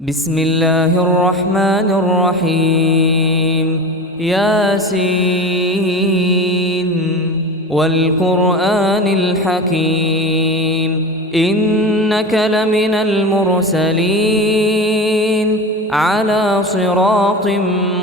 بسم الله الرحمن الرحيم ياسين والقرآن الحكيم إنك لمن المرسلين على صراط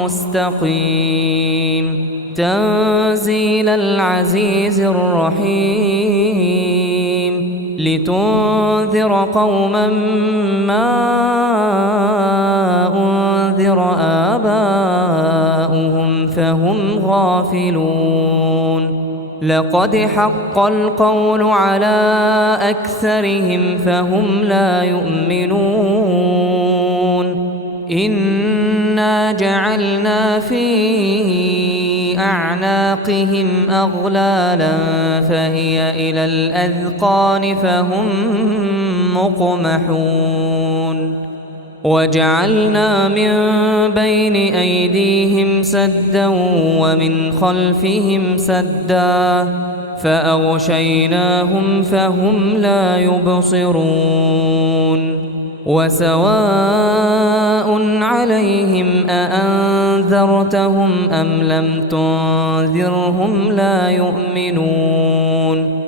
مستقيم تنزيل العزيز الرحيم لتنذر قوما ما أنذر آباؤهم فهم غافلون لقد حق القول على أكثرهم فهم لا يؤمنون إنا جعلنا في أعناقهم أغلالا فهي إلى الأذقان فهم مقمحون وجعلنا من بين أيديهم سدا ومن خلفهم سدا فأغشيناهم فهم لا يبصرون وسواء عليهم أأنذرتهم أم لم تنذرهم لا يؤمنون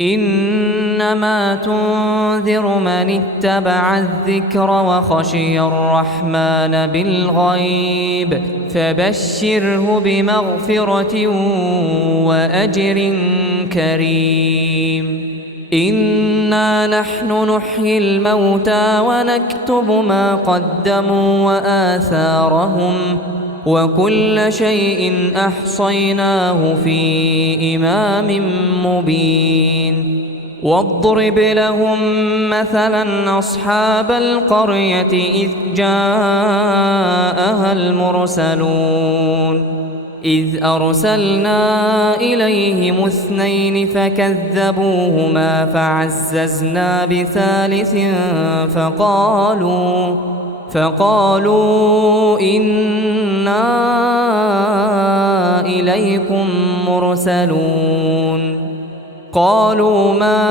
إنما تنذر من اتبع الذكر وخشي الرحمن بالغيب فبشره بمغفرة وأجر كريم إنا نحن نحيي الموتى ونكتب ما قدموا وآثارهم وكل شيء أحصيناه في إمام مبين واضرب لهم مثلا أصحاب القرية إذ جاءها المرسلون إذ أرسلنا إليهم اثنين فكذبوهما فعززنا بثالث فقالوا إنا إليكم مرسلون قالوا ما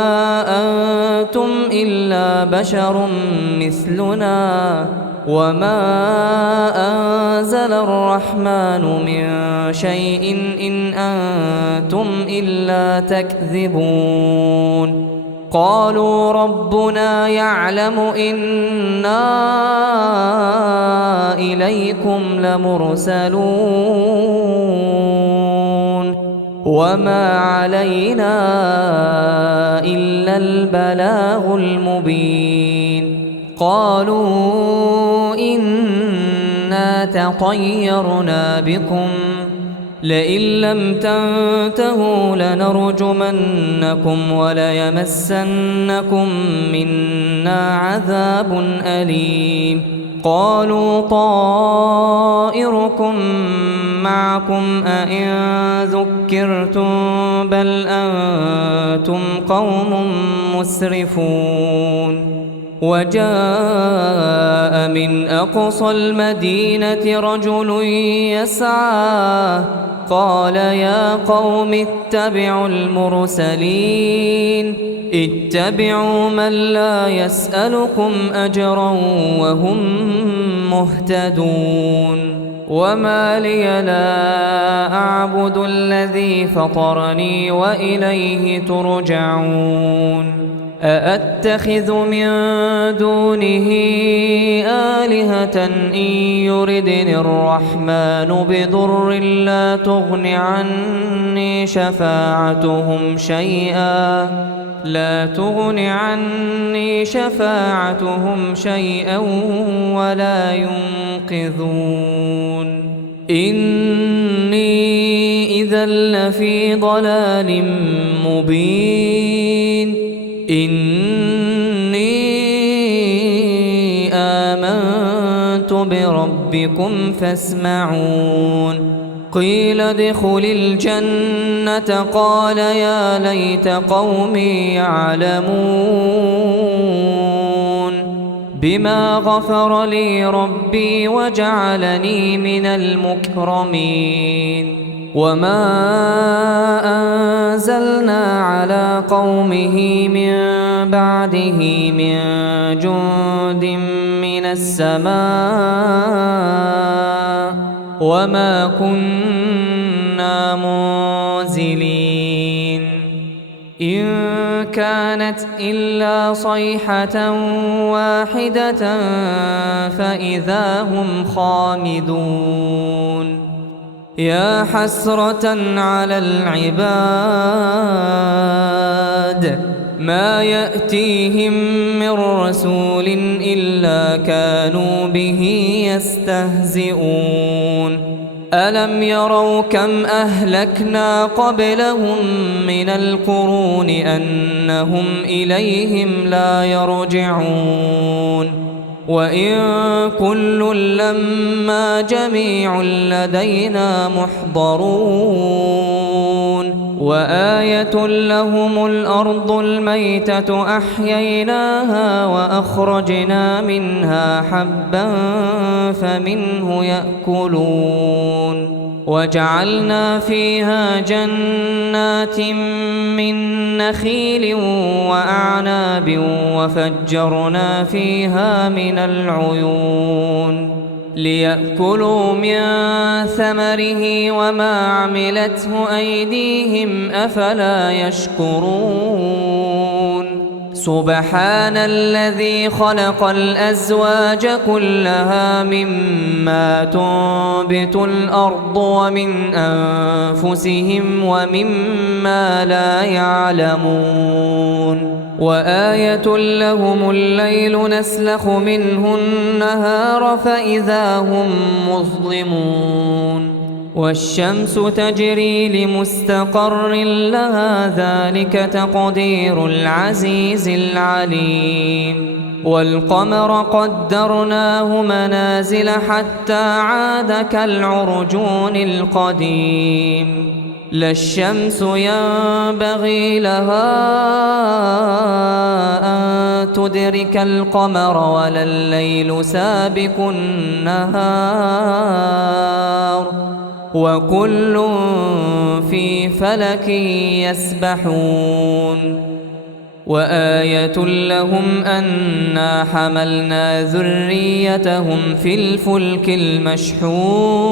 أنتم إلا بشر مثلنا وما أنزل الرحمن من شيء إن أنتم إلا تكذبون قالوا ربنا يعلم إنا إليكم لمرسلون وما علينا إلا البلاغ المبين قالوا إنا تطيرنا بكم لئن لم تنتهوا لنرجمنكم وليمسنكم منا عذاب أليم قالوا طائركم معكم أئن ذكرتم بل أنتم قوم مسرفون وجاء من أقصى المدينة رجل يسعى قال يا قوم اتبعوا المرسلين اتبعوا من لا يسألكم أجرا وهم مهتدون وما لي لا أعبد الذي فطرني وإليه ترجعون أأتخذ من دونه آلهة إن يردني الرحمن بضر لا تغن عني شفاعتهم شيئا ولا ينقذون إني إذا لفي ضلال مبين إني آمنت بربكم فاسمعون قيل ادخل الجنة قال يا ليت قومي يعلمون بما غفر لي ربي وجعلني من المكرمين وما أنزلنا على قومه من بعده من جند من السماء وما كنا منزلين إن كانت إلا صيحة واحدة فإذا هم خامدون يا حسرة على العباد ما يأتيهم من رسول إلا كانوا به يستهزئون ألم يروا كم أهلكنا قبلهم من القرون أنهم إليهم لا يرجعون وإن كل لما جميع لدينا محضرون وآية لهم الأرض الميتة أحييناها وأخرجنا منها حبا فمنه يأكلون وجعلنا فيها جنات من نخيل وأعناب وفجرنا فيها من العيون ليأكلوا من ثمره وما عملته أيديهم أفلا يشكرون سبحان الذي خلق الأزواج كلها مما تنبت الأرض ومن أنفسهم ومما لا يعلمون وآية لهم الليل نسلخ منه النهار فإذا هم مظلمون والشمس تجري لمستقر لها ذلك تقدير العزيز العليم والقمر قدرناه منازل حتى عاد كالعرجون القديم لا الشمس ينبغي لها أن تدرك القمر ولا الليل سابق النهار وكل في فلك يسبحون وآية لهم أنا حملنا ذريتهم في الفلك المشحون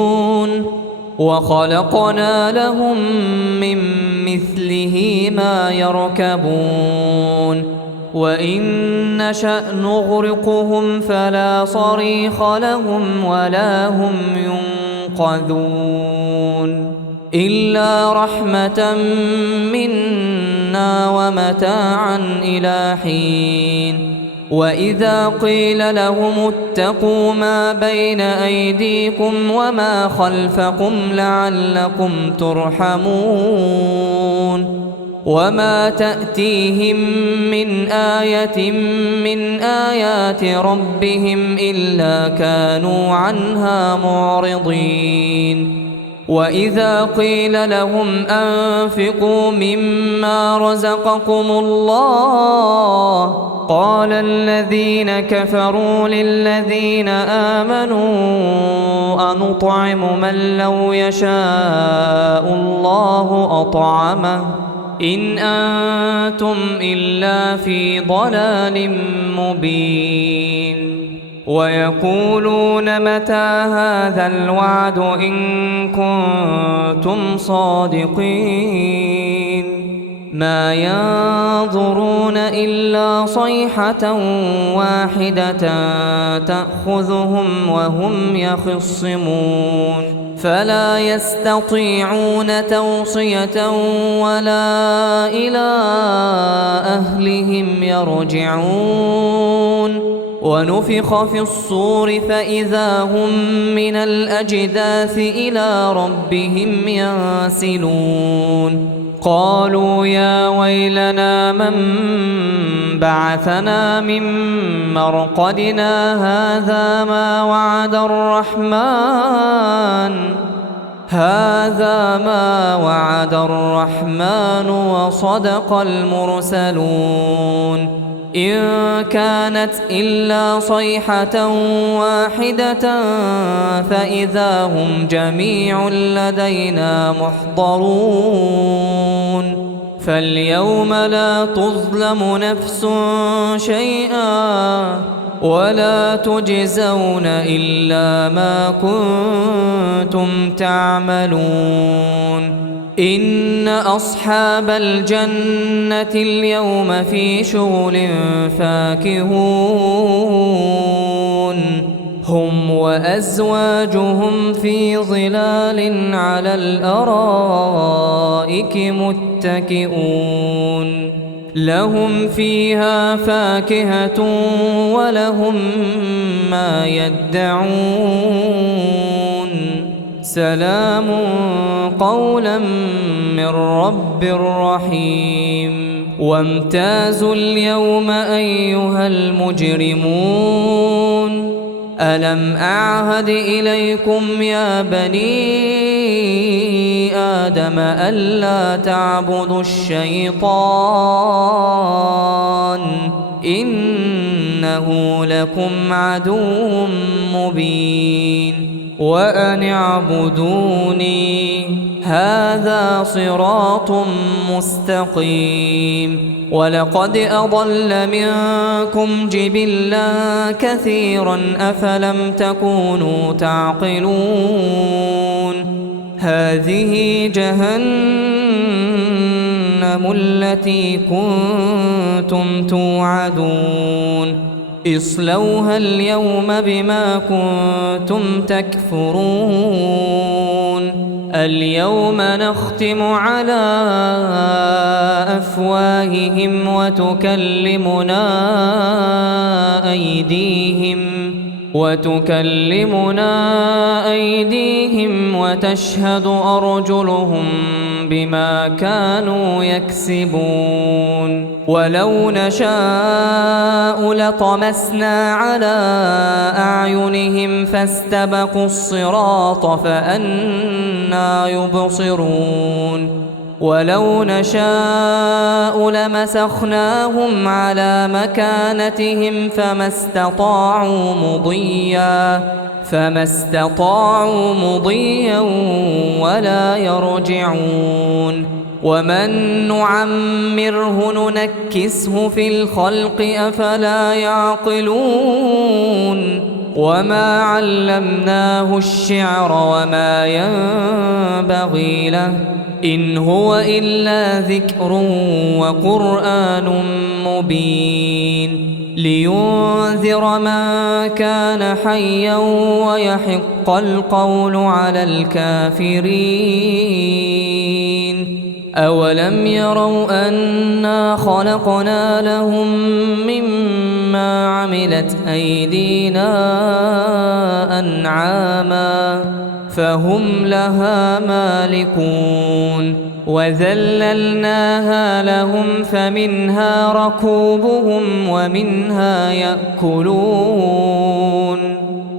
وخلقنا لهم من مثله ما يركبون وإن نشأ نغرقهم فلا صريخ لهم ولا هم ينقذون إلا رحمة منا ومتاعا إلى حين وإذا قيل لهم اتقوا ما بين أيديكم وما خلفكم لعلكم ترحمون وما تأتيهم من آية من آيات ربهم إلا كانوا عنها معرضين وإذا قيل لهم أنفقوا مما رزقكم الله قال الذين كفروا للذين آمنوا أنطعم من لو يشاء الله أطعمه إن أنتم إلا في ضلال مبين ويقولون متى هذا الوعد إن كنتم صادقين ما ينظرون إلا صيحة واحدة تأخذهم وهم يخصمون فلا يستطيعون توصية ولا إلى أهلهم يرجعون ونفخ في الصور فإذا هم من الأجداث إلى ربهم ينسلون قالوا يا ويلنا من بعثنا من مرقدنا هذا ما وعد الرحمن وصدق المرسلون إن كانت إلا صيحة واحدة فإذا هم جميع لدينا محضرون فاليوم لا تظلم نفس شيئا ولا تجزون إلا ما كنتم تعملون إن أصحاب الجنة اليوم في شغل فاكهون هم وأزواجهم في ظلال على الأرائك متكئون لهم فيها فاكهة ولهم ما يدعون سلام قولا من رب رحيم وامتازوا اليوم أيها المجرمون ألم أعهد إليكم يا بني آدم ألا تعبدوا الشيطان إنه لكم عدو مبين وأن اعبدوني هذا صراط مستقيم ولقد أضل منكم جبلا كثيرا أفلم تكونوا تعقلون هذه جهنم التي كنتم توعدون اصلوها اليوم بما كنتم تكفرون اليوم نختم على أفواههم وتكلمنا أيديهم وتشهد أرجلهم بما كانوا يكسبون ولو نشاء لطمسنا على أعينهم فاستبقوا الصراط فأنى يبصرون ولو نشاء لمسخناهم على مكانتهم فما استطاعوا مضيا ولا يرجعون ومن نعمره ننكسه في الخلق أفلا يعقلون وما علمناه الشعر وما ينبغي له إن هو إلا ذكر وقرآن مبين لينذر من كان حيا ويحق القول على الكافرين أولم يروا أنا خلقنا لهم مما عملت أيدينا أنعاما فهم لها مالكون وذللناها لهم فمنها ركوبهم ومنها يأكلون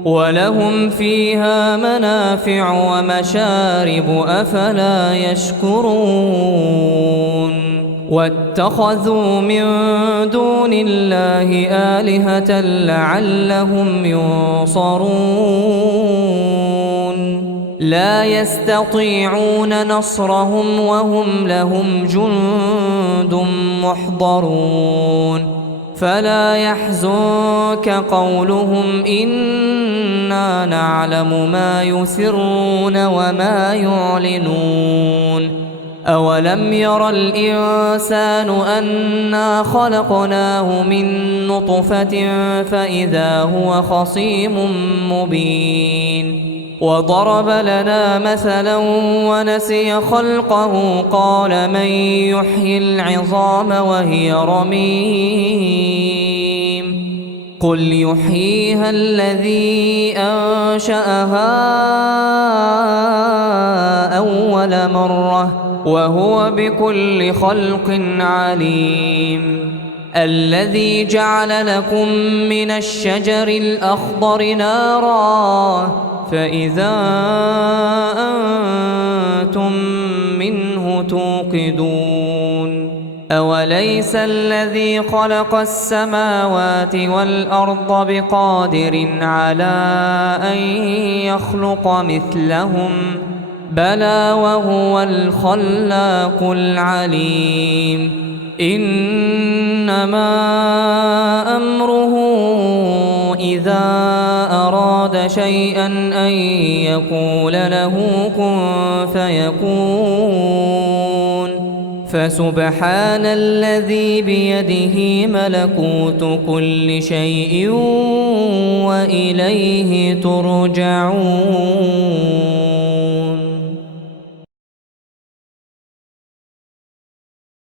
ولهم فيها منافع ومشارب أفلا يشكرون واتخذوا من دون الله آلهة لعلهم ينصرون لا يستطيعون نصرهم وهم لهم جند محضرون فلا يحزنك قولهم إنا نعلم ما يسرون وما يعلنون أولم ير الإنسان أنا خلقناه من نطفة فإذا هو خصيم مبين وضرب لنا مثلا ونسي خلقه قال من يحيي العظام وهي رميم قل يحييها الذي أنشأها أول مرة وهو بكل خلق عليم الذي جعل لكم من الشجر الأخضر نارا فإذا أنتم منه توقدون أوليس الذي خلق السماوات والأرض بقادر على أن يخلق مثلهم بلى وهو الخلاق العليم إنما أمره إذا أراد شيئا أن يقول له كن فيكون فسبحان الذي بيده ملكوت كل شيء وإليه ترجعون.